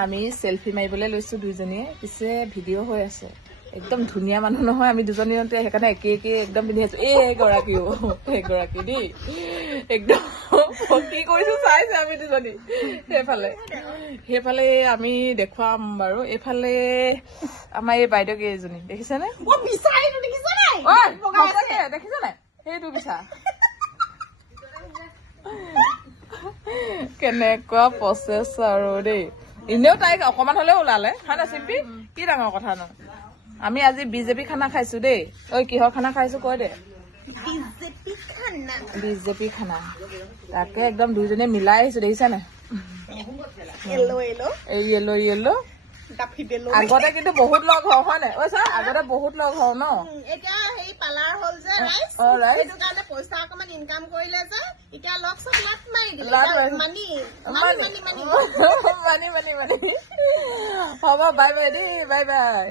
আমি সেলফি মাৰিবলৈ লৈছো দুইজনীয়ে পিছে ভিডিঅ' হৈ আছে একদম ধুনীয়া মানুহ নহয় আমি দুজনীতে সেইকাৰণে একে একে একদম পিন্ধি আছো এইগৰাকীও এইগৰাকী দেই একদম কি কৰিছো চাইছে আমি দুজনী সেইফালে আমি দেখুৱাম বাৰু এইফালে আমাৰ এই বাইদেউ কেইজনী দেখিছে নে দেখিছ নাই সেইটো পিছা কেনেকুৱা প্ৰচেছ আৰু দেই এনেও তাইক অকমান হলেও ওলালে হয় না চিম্পি কি ডাঙৰ কথা ন আমি আজি বিজেপি খানা খাইছো দেই ঐ কিহৰ খানা খাইছো কৈ দে বিজেপি খানা তাকে একদম দুইজনীয়ে মিলাই আহিছো দেখিছা নাই য়েলো আগতে কিন্তু বহুত লগ হওঁ হয় নাই ঐ চা আগতে বহুত লগ হওঁ ন এতিয়া সেই পালাৰ হল যে সেইটো কাৰণে পইচা অকমান ইনকাম কৰিলে যে এতিয়া লগ চব লাট মাৰি দিলে মানি হ'ব বাই বাই দেই বাই বাই